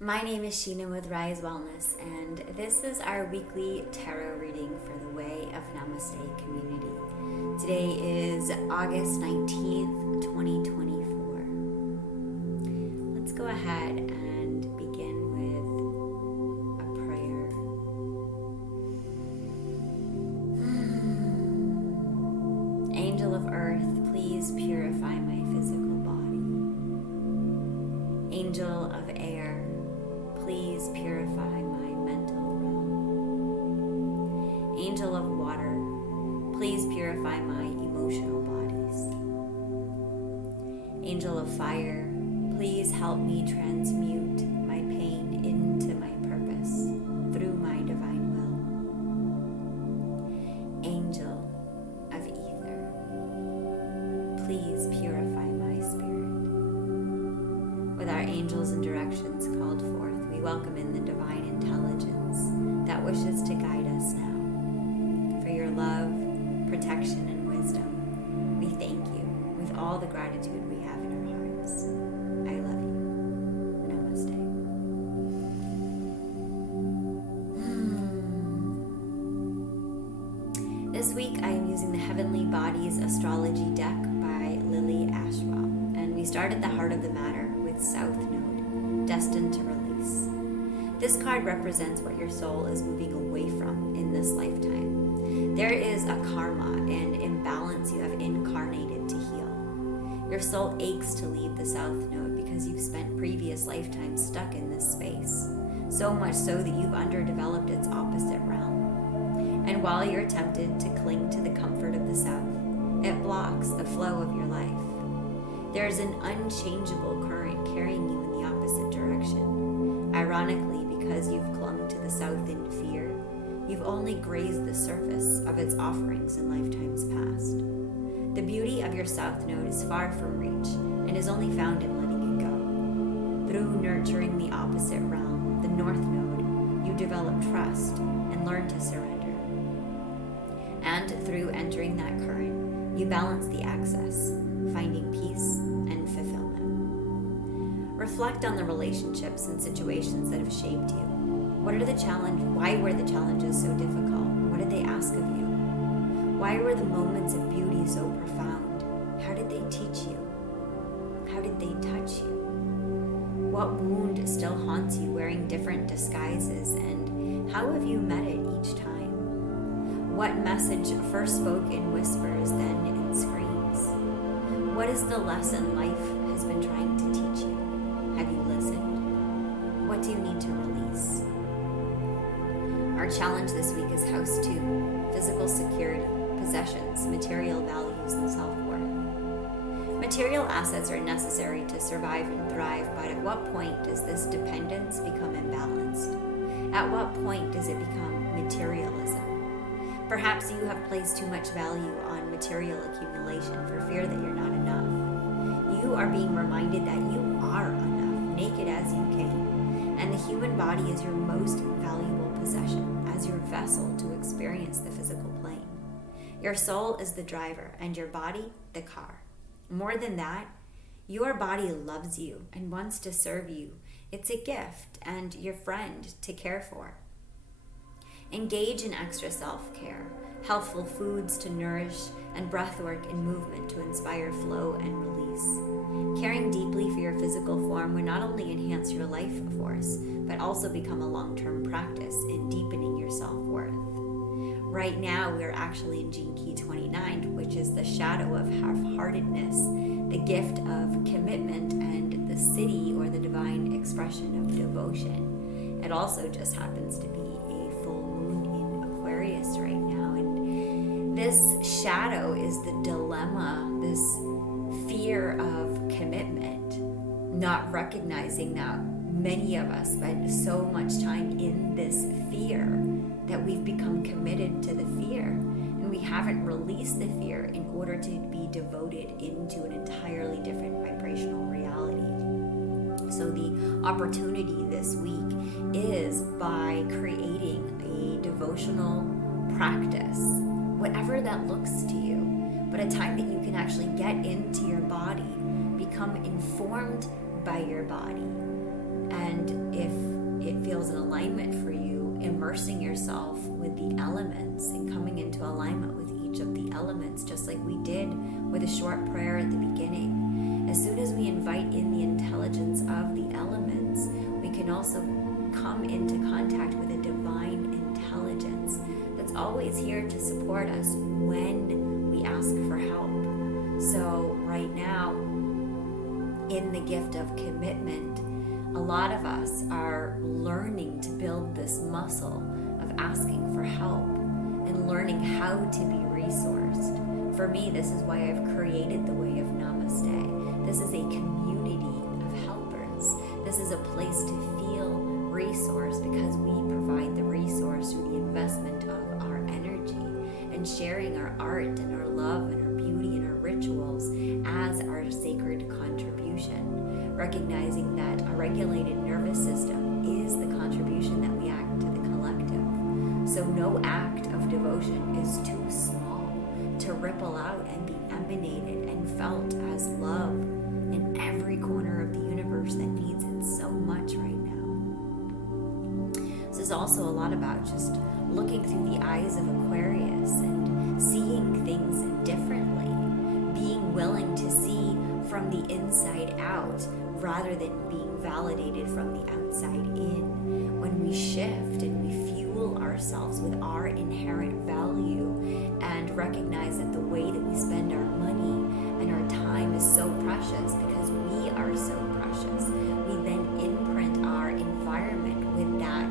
My name is Sheena with Rise Wellness, and this is our weekly tarot reading for the Way of Namaste community. Today is August 19th, 2024. Let's go ahead and begin with a prayer. Angel of Earth, please purify my physical body. Angel of Air, please purify my mental realm. Angel of Water, please purify my emotional bodies. Angel of Fire, please help me transmute my pain into my purpose through my divine will. Angel of Ether, please purify my spirit. With our angels and directions called forth, we welcome in the divine intelligence that wishes to guide us now. For your love, protection, and wisdom, we thank you with all the gratitude we have in our hearts. I love you. Namaste. This week I am using the Heavenly Bodies Astrology deck by Ashwell, and we start at the heart of the matter with South Node, destined to release. This card represents what your soul is moving away from in this lifetime. There is a karma and imbalance you have incarnated to heal. Your soul aches to leave the South Node because you've spent previous lifetimes stuck in this space, so much so that you've underdeveloped its opposite realm. And while you're tempted to cling to the comfort of the South, it blocks the flow of your life. There is an unchangeable current carrying you in the opposite direction. Ironically, because you've clung to the South in fear, you've only grazed the surface of its offerings in lifetimes past. The beauty of your South Node is far from reach and is only found in letting it go. Through nurturing the opposite realm, the North Node, you develop trust and learn to surrender. And through entering that current, you balance the access, finding peace and fulfillment. Reflect on the relationships and situations that have shaped you. What are the challenges? Why were the challenges so difficult? What did they ask of you? Why were the moments of beauty so profound? How did they teach you? How did they touch you? What wound still haunts you wearing different disguises, and how have you met it each time? What message first spoke in whispers, then in screams? What is the lesson life has been trying to teach you? Have you listened? What do you need to release? Our challenge this week is House 2, physical security, possessions, material values, and self-worth. Material assets are necessary to survive and thrive, but at what point does this dependence become imbalanced? At what point does it become materialism? Perhaps you have placed too much value on material accumulation for fear that you're not enough. You are being reminded that you are enough, naked as you came, and the human body is your most valuable possession as your vessel to experience the physical plane. Your soul is the driver and your body the car. More than that, your body loves you and wants to serve you. It's a gift and your friend to care for. Engage in extra self-care, healthful foods to nourish, and breathwork and movement to inspire flow and release. Caring deeply for your physical form will not only enhance your life force, but also become a long-term practice in deepening your self-worth. Right now, we are actually in Gene Key 29, which is the shadow of half-heartedness, the gift of commitment, and the city or the divine expression of devotion. It also just happens to be a full moon in Aquarius right now, and this shadow is the dilemma, this fear of commitment, not recognizing that many of us spend so much time in this fear that we've become committed to the fear, and we haven't released the fear in order to be devoted into an entirely different vibrational reality. So the opportunity this week is by creating a devotional practice, whatever that looks to you, but a time that you can actually get into your body, become informed by your body. And if feels an alignment for you, immersing yourself with the elements and coming into alignment with each of the elements, just like we did with a short prayer at the beginning. As soon as we invite in the intelligence of the elements, we can also come into contact with a divine intelligence that's always here to support us when we ask for help. So right now, in the gift of commitment, a lot of us are learning to build this muscle of asking for help and learning how to be resourced. For me, this is why I've created the Way of Namaste. This is a community of helpers. This is a place to feel resourced because we provide the resource through the investment of our energy and sharing our art and our love and our beauty and our rituals as our sacred contribution, recognizing that a regulated nervous system is the contribution that we act to the collective. So no act of devotion is too small to ripple out and be emanated and felt as love in every corner of the universe that needs it so much right now. This is also a lot about just looking through the eyes of Aquarius and seeing things differently, being willing to see from the inside out rather than being validated from the outside in. When we shift and we fuel ourselves with our inherent value and recognize that the way that we spend our money and our time is so precious because we are so precious, we then imprint our environment with that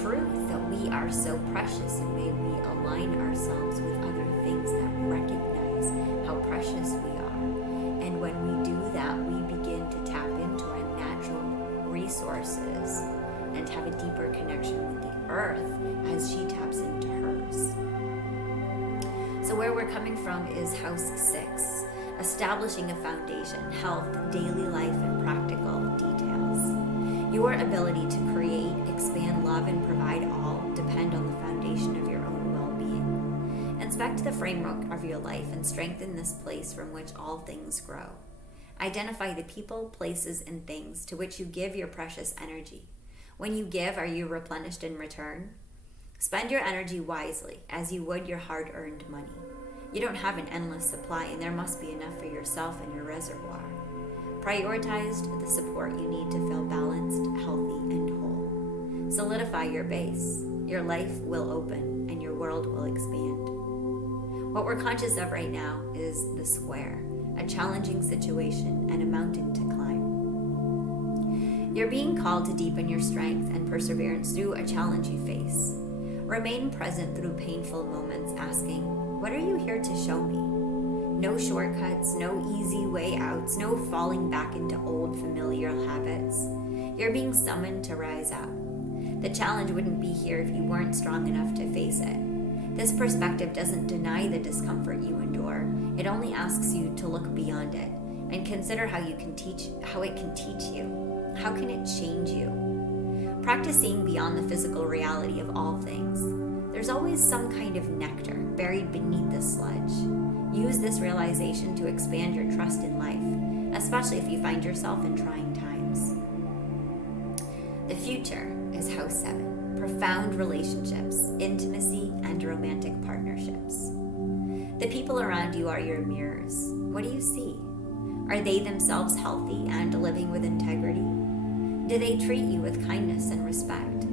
truth that we are so precious, and may we align ourselves with other things that recognize how precious we are. And when we do that, we begin to tap into our natural resources and have a deeper connection with the earth as she taps into hers. So where we're coming from is house 6, establishing a foundation, health, daily life, and practical details. Your ability to create, expand, love, and provide all depend on the foundation of your own well-being. Inspect the framework of your life and strengthen this place from which all things grow. Identify the people, places, and things to which you give your precious energy. When you give, are you replenished in return? Spend your energy wisely, as you would your hard-earned money. You don't have an endless supply, and there must be enough for yourself and your reservoir. Prioritize the support you need to feel balanced, healthy, and whole. Solidify your base. Your life will open, and your world will expand. What we're conscious of right now is the square, a challenging situation and a mountain to climb. You're being called to deepen your strength and perseverance through a challenge you face. Remain present through painful moments, asking, what are you here to show me? No shortcuts, no easy way outs, no falling back into old familiar habits. You're being summoned to rise up. The challenge wouldn't be here if you weren't strong enough to face it. This perspective doesn't deny the discomfort you endure. It only asks you to look beyond it and consider how it can teach you. How can it change you? Practice seeing beyond the physical reality of all things. There's always some kind of nectar buried beneath the sludge. Use this realization to expand your trust in life, especially if you find yourself in trying times. The future is house 7, profound relationships, intimacy, and romantic partnerships. The people around you are your mirrors. What do you see? Are they themselves healthy and living with integrity? Do they treat you with kindness and respect?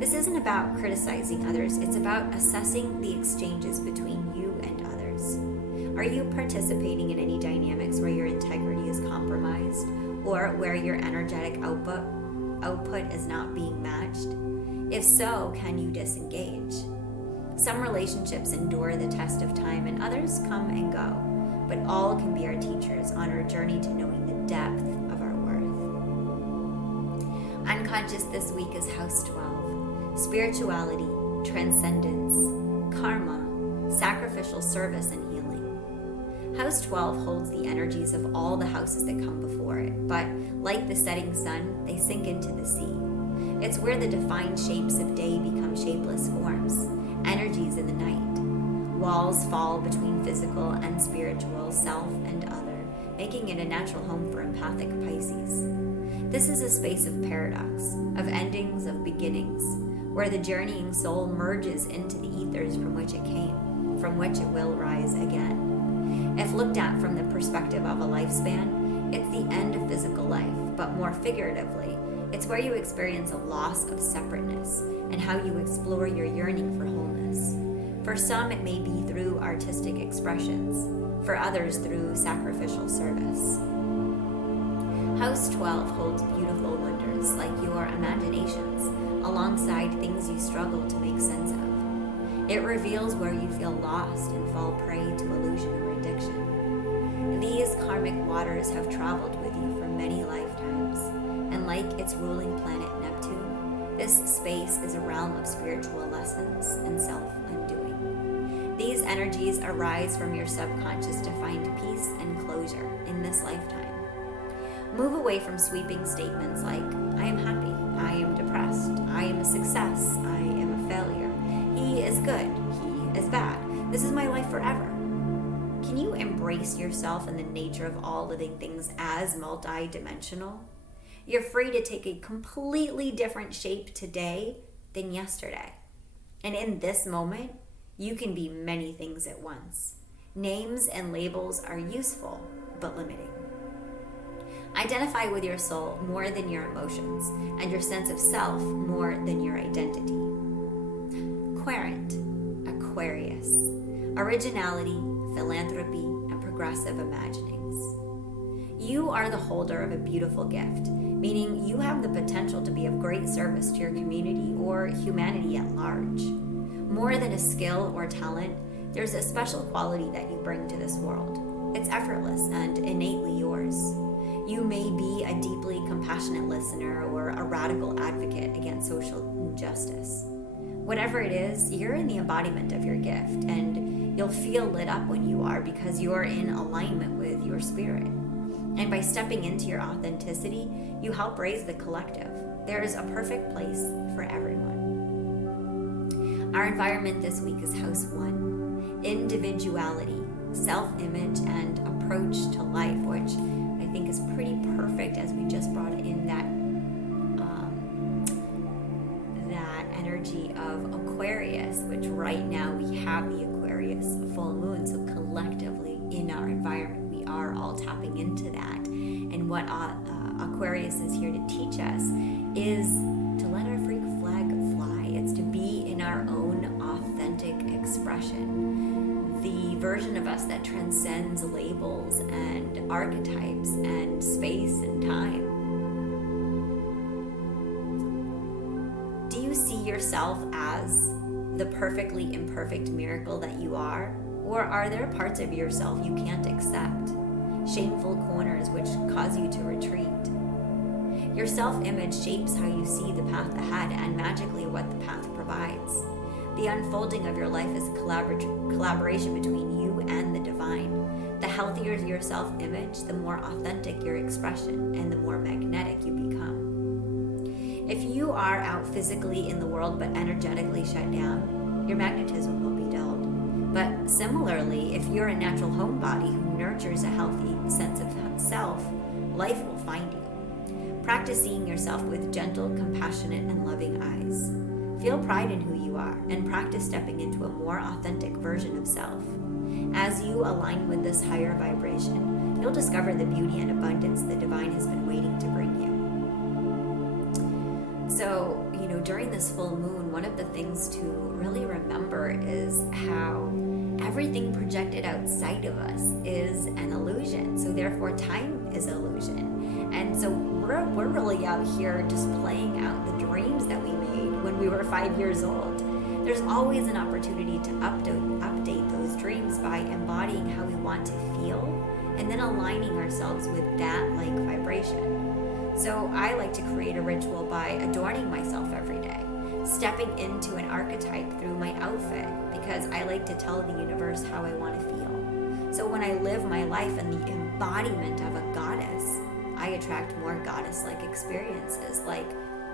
This isn't about criticizing others, it's about assessing the exchanges between you and others. Are you participating in any dynamics where your integrity is compromised or where your energetic output is not being matched? If so, can you disengage? Some relationships endure the test of time and others come and go, but all can be our teachers on our journey to knowing the depth of our worth. Unconscious this week is house 12, spirituality, transcendence, karma, sacrificial service, and healing. House 12 holds the energies of all the houses that come before it, but like the setting sun, they sink into the sea. It's where the defined shapes of day become shapeless forms, energies in the night. Walls fall between physical and spiritual, self and other, making it a natural home for empathic Pisces. This is a space of paradox, of endings, of beginnings, where the journeying soul merges into the ethers from which it came, from which it will rise again. If looked at from the perspective of a lifespan, it's the end of physical life, but more figuratively, it's where you experience a loss of separateness and how you explore your yearning for wholeness. For some, it may be through artistic expressions, for others through sacrificial service. House 12 holds beautiful wonders like your imaginations, alongside things you struggle to make sense of. It reveals where you feel lost and fall prey to illusion or addiction. These karmic waters have traveled with you for many lifetimes, and like its ruling planet Neptune, this space is a realm of spiritual lessons and self-undoing. These energies arise from your subconscious to find peace and closure in this lifetime. Move away from sweeping statements like, I am happy, I am depressed, I am a success, I am a failure, he is good, he is bad, this is my life forever. Can you embrace yourself and the nature of all living things as multi-dimensional? You're free to take a completely different shape today than yesterday. And in this moment, you can be many things at once. Names and labels are useful, but limiting. Identify with your soul more than your emotions, and your sense of self more than your identity. Querent, Aquarius, originality, philanthropy, and progressive imaginings. You are the holder of a beautiful gift, meaning you have the potential to be of great service to your community or humanity at large. More than a skill or talent, there's a special quality that you bring to this world. It's effortless and innately yours. You may be a deeply compassionate listener or a radical advocate against social injustice. Whatever it is, you're in the embodiment of your gift, and you'll feel lit up when you are because you're in alignment with your spirit. And by stepping into your authenticity, you help raise the collective. There is a perfect place for everyone. Our environment this week is House 1, individuality, self-image, and approach to life, which I think is pretty perfect as we just brought in that energy of Aquarius, which right now we have the Aquarius full moon. So collectively in our environment, we are all tapping into that. And what Aquarius is here to teach us is to let our freak flag fly. It's to be in our own authentic expression. The version of us that transcends labels and archetypes and space and time. Do you see yourself as the perfectly imperfect miracle that you are? Or are there parts of yourself you can't accept? Shameful corners which cause you to retreat? Your self-image shapes how you see the path ahead and magically what the path provides. The unfolding of your life is a collaboration between you and the divine. The healthier your self-image, the more authentic your expression and the more magnetic you become. If you are out physically in the world but energetically shut down, your magnetism will be dulled. But similarly, if you're a natural homebody who nurtures a healthy sense of self, life will find you. Practice seeing yourself with gentle, compassionate, and loving eyes. Feel pride in who you are and practice stepping into a more authentic version of self. As you align with this higher vibration, you'll discover the beauty and abundance the divine has been waiting to bring you. So, during this full moon, one of the things to really remember is how everything projected outside of us is an illusion. So therefore, time is illusion. And so we're really out here just playing out the dreams that we made when we were 5 years old. There's always an opportunity to update those dreams by embodying how we want to feel and then aligning ourselves with that like vibration. So I like to create a ritual by adorning myself every day, stepping into an archetype through my outfit, because I like to tell the universe how I want to feel. So when I live my life in the embodiment of a goddess, I attract more goddess-like experiences, like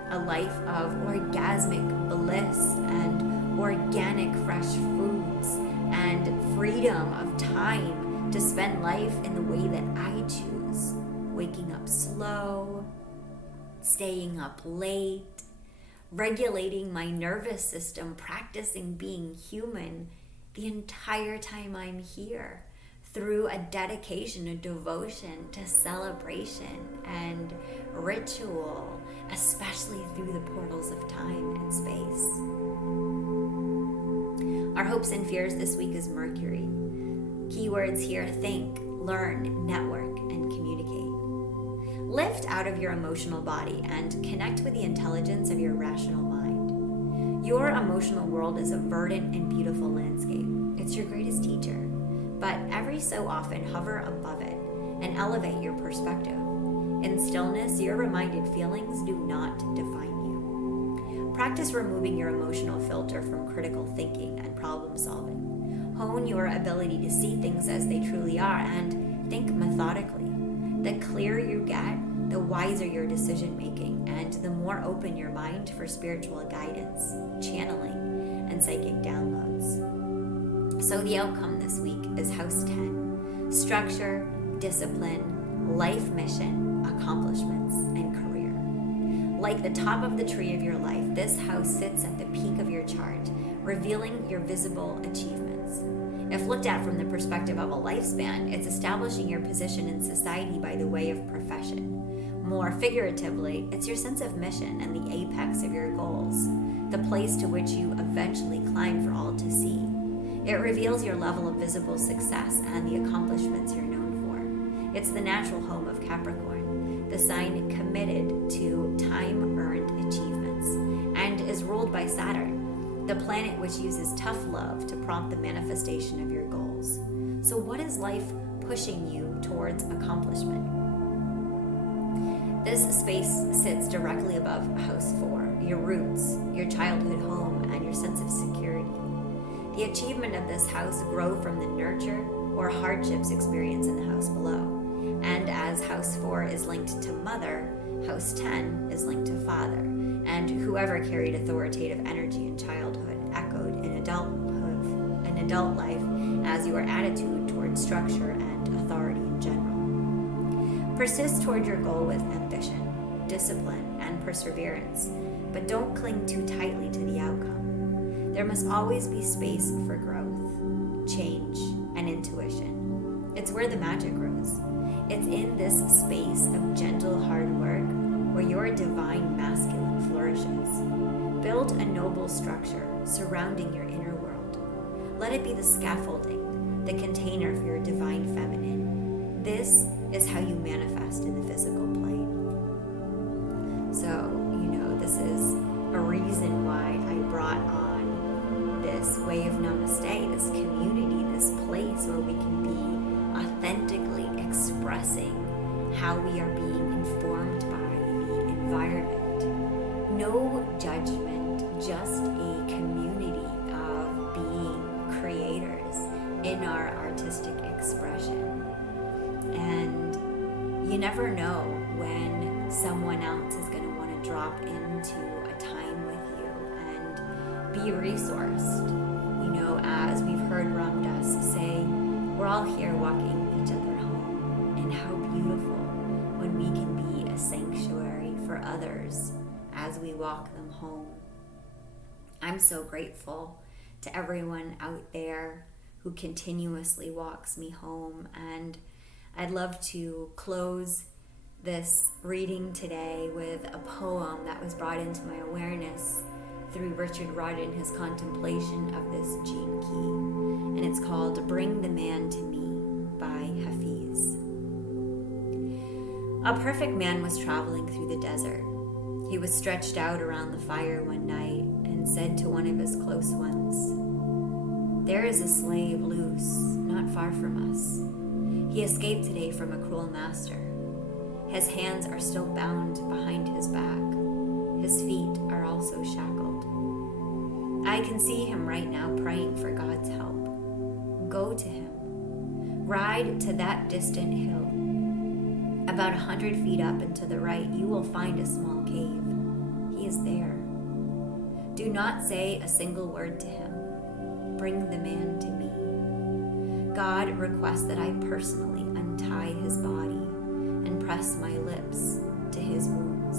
a life of orgasmic bliss and organic fresh foods and freedom of time to spend life in the way that I choose. Waking up slow, staying up late, regulating my nervous system, practicing being human the entire time I'm here, through a dedication, a devotion to celebration and ritual, especially through the portals of time and space. Our hopes and fears this week is Mercury. Keywords here: think, learn, network, and communicate. Lift out of your emotional body and connect with the intelligence of your rational mind. Your emotional world is a verdant and beautiful landscape. It's your greatest teacher. But every so often, hover above it and elevate your perspective. In stillness, you're reminded feelings do not define you. Practice removing your emotional filter from critical thinking and problem solving. Hone your ability to see things as they truly are and think methodically. The clearer you get, the wiser your decision making, and the more open your mind for spiritual guidance, channeling, and psychic downloads. So the outcome this week is House 10, structure, discipline, life mission, accomplishments, and career. Like the top of the tree of your life, this house sits at the peak of your chart, revealing your visible achievements. If looked at from the perspective of a lifespan, it's establishing your position in society by the way of profession. More figuratively, it's your sense of mission and the apex of your goals, the place to which you eventually climb for all to see. It reveals your level of visible success and the accomplishments you're known for. It's the natural home of Capricorn, the sign committed to time-earned achievements, and is ruled by Saturn, the planet which uses tough love to prompt the manifestation of your goals. So what is life pushing you towards accomplishment? This space sits directly above House 4, your roots, your childhood home, and your sense of security. The achievement of this house grow from the nurture or hardships experienced in the house below. And as House 4 is linked to mother, House 10 is linked to father, and whoever carried authoritative energy in childhood echoed in adult life as your attitude toward structure and authority in general. Persist toward your goal with ambition, discipline, and perseverance, but don't cling too tightly to the outcome. There must always be space for growth, change, and intuition. It's where the magic grows. It's in this space of gentle hard work where your divine masculine flourishes. Build a noble structure surrounding your inner world. Let it be the scaffolding, the container for your divine feminine. This is how you manifest in the physical plane. So, this is a reason why I brought on this way of Namaste, this community, this place where we can be authentically expressing how we are being informed by the environment. No judgment, just a community of being creators in our artistic expression. And you never know when someone else is going to want to drop into a time with you and be resourced. As we've heard Ram Dass say, we're all here walking each other home. And how beautiful when we can be a sanctuary for others as we walk them home. I'm so grateful to everyone out there who continuously walks me home, and I'd love to close this reading today with a poem that was brought into my awareness through Richard Rudd in his contemplation of this gene key, and it's called Bring the Man to Me by Hafiz. A perfect man was traveling through the desert. He was stretched out around the fire one night and said to one of his close ones, "There is a slave loose, not far from us. He escaped today from a cruel master. His hands are still bound behind his back. His feet are also shackled. I can see him right now praying for God's help. Go to him. Ride to that distant hill. About 100 feet up and to the right, you will find a small cave. He is there. Do not say a single word to him. Bring the man to me. God requests that I personally untie his body and press my lips to his wounds.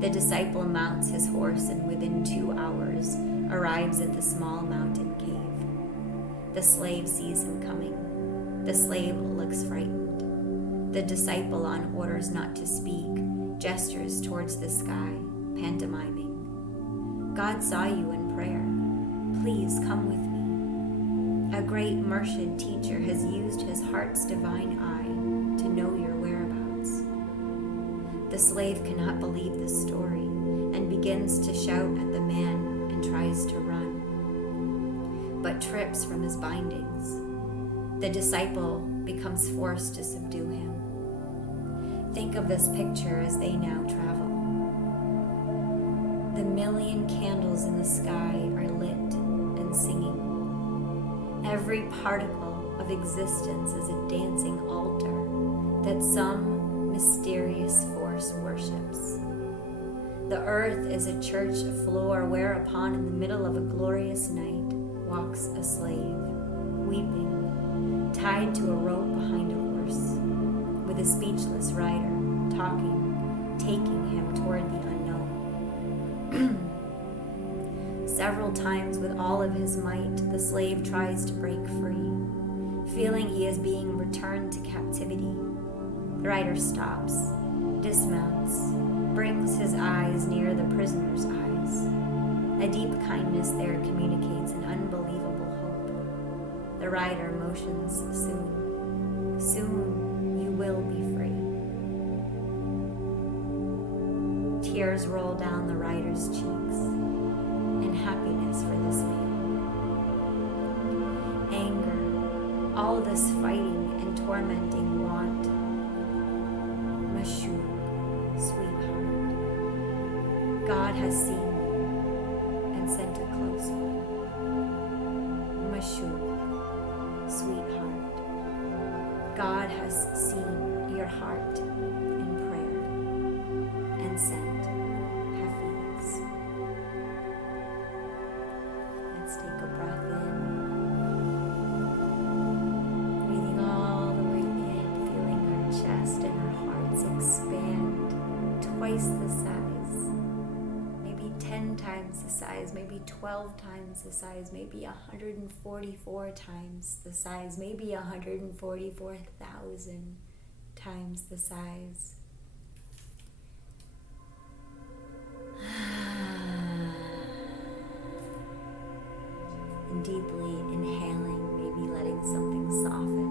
The disciple mounts his horse and within 2 hours arrives at the small mountain cave. The slave sees him coming. The slave looks frightened. The disciple, on orders not to speak, gestures towards the sky, pantomiming. God saw you in prayer. Please come with me. A great Murshid teacher has used his heart's divine eye to know your whereabouts. The slave cannot believe the story and begins to shout at the man and tries to run, but trips from his bindings. The disciple becomes forced to subdue him. Think of this picture as they now travel. The million candles in the sky are lit and singing. Every particle of existence is a dancing altar that some mysterious force worships. The earth is a church floor whereupon in the middle of a glorious night walks a slave, weeping, tied to a rope behind a horse, with a speechless rider talking, taking him toward the unknown. Several times with all of his might, the slave tries to break free, feeling he is being returned to captivity. The rider stops, dismounts, brings his eyes near the prisoner's eyes. A deep kindness there communicates an unbelievable hope. The rider motions soon. Soon you will be free. Tears roll down the rider's cheeks in happiness for this man. Anger, all this fighting and tormenting want. Mashuk, sweetheart, God has seen you and sent a close one. Mashuk, sweetheart, God has seen your heart in prayer and sent Hafiz. Let's take a breath in. Breathing all the way in, feeling our chest and our hearts expand twice the size. Maybe 10 times the size, maybe 12 times the size, maybe 144 times the size, maybe 144,000 times the size. And deeply inhaling, maybe letting something soften.